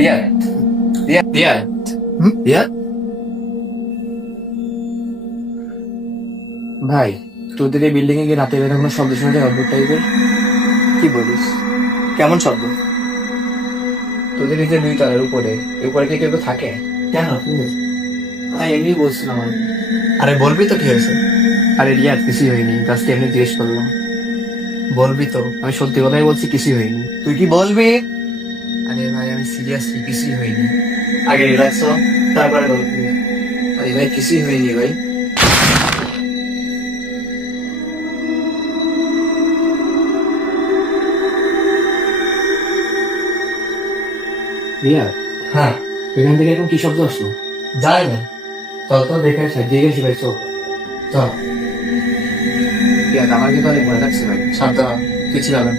রিয়াদ, রিয়াদ, রিয়াদ, রিয়াদ। ভাই, তোদের এই বিল্ডিং এ গিয়ে রাতে বেলা কোনো শব্দ শোনা যায় অদ্ভুত টাইপের? কি বলিস? কেমন শব্দ? তোদের এই যে 2 তলার উপরে, এই উপরে কি কেউ কেউ থাকে? কেন, কি হয়েছে? এমনি বলছিলাম আমি। আরে বলবি তো কি হয়েছে? আরে রিয়াদ, কিছুই হয়নি, জাস্ট এমনি জিজ্ঞেস করলাম। বলবি তো? আমি সত্যি কথাই বলছি, কিছুই হয়নি। তুই কি বলবি? আরে ভাই, আমি সিরিয়াসলি, কিছুই হয়নি। আগে রিল্যাক্স হ, তারপরে বলবি। আরে ভাই, কিছুই হয়নি ভাই। রিয়াদ, হ্যাঁ, এখান থেকে এখন কি শব্দ আসলো? যাই না। চল তো দেখে আসি, জিজ্ঞেস আসি ভাই, চল। চল। রিয়াদ, আমার কিন্তু অনেক ভয় লাগছে ভাই। শান্ত হ, কিছু হবে না।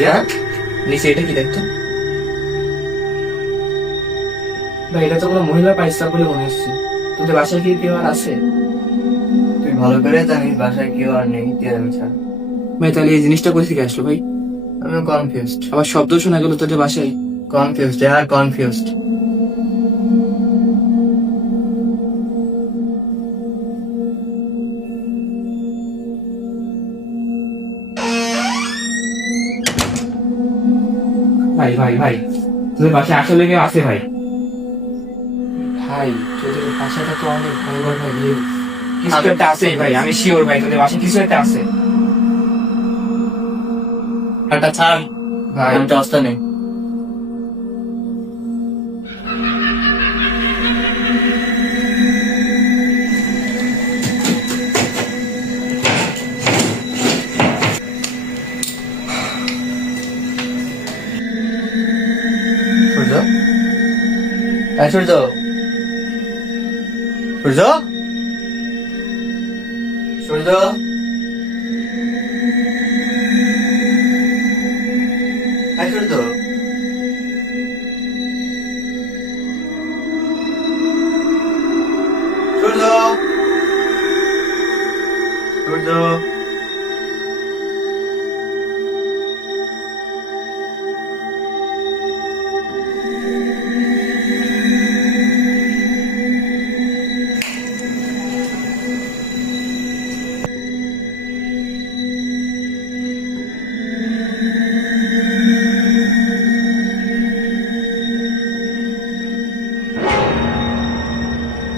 রিয়াদ, নিচে এটা কি দেখতো? ভাই, এটা তো কোনো মহিলা পাইসা বলে মনে হচ্ছে। তোদের বাসায় কি কেউ আর আছে? তুই ভালো করে জানিস বাসায় কেউ আর নেই, তুই আমি ছাড়া। ভাই, তাহলে এই জিনিসটা কোথা থেকে আসলো ভাই? আমি কনফিউজড। আবার শব্দ শোনা গেল তোদের বাসায়। কনফিউজড আর কনফিউজড। ভাই ভাই ভাই, তোদের বাসায় আসলে কেউ আছে ভাই? ভাই, তোদের বাসাটা তো অনেক ভয়ঙ্কর ভাই। কিছু একটা আছে ভাই, আমি শিওর ভাই, তোদের বাসায় কিছু একটা আছে একটা ছাড় ভাই। আমি টসটা নেই। সূর্য, এই সূর্য, সূর্য, সূর্য, এই সূর্য, সূর্য, সূর্য।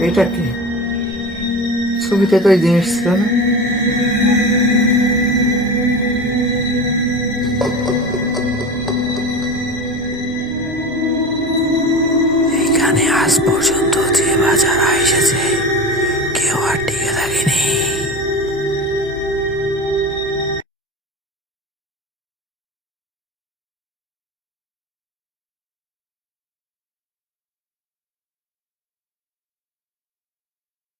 এটা কি? ছবিতে তো এই জিনিস ছিল না।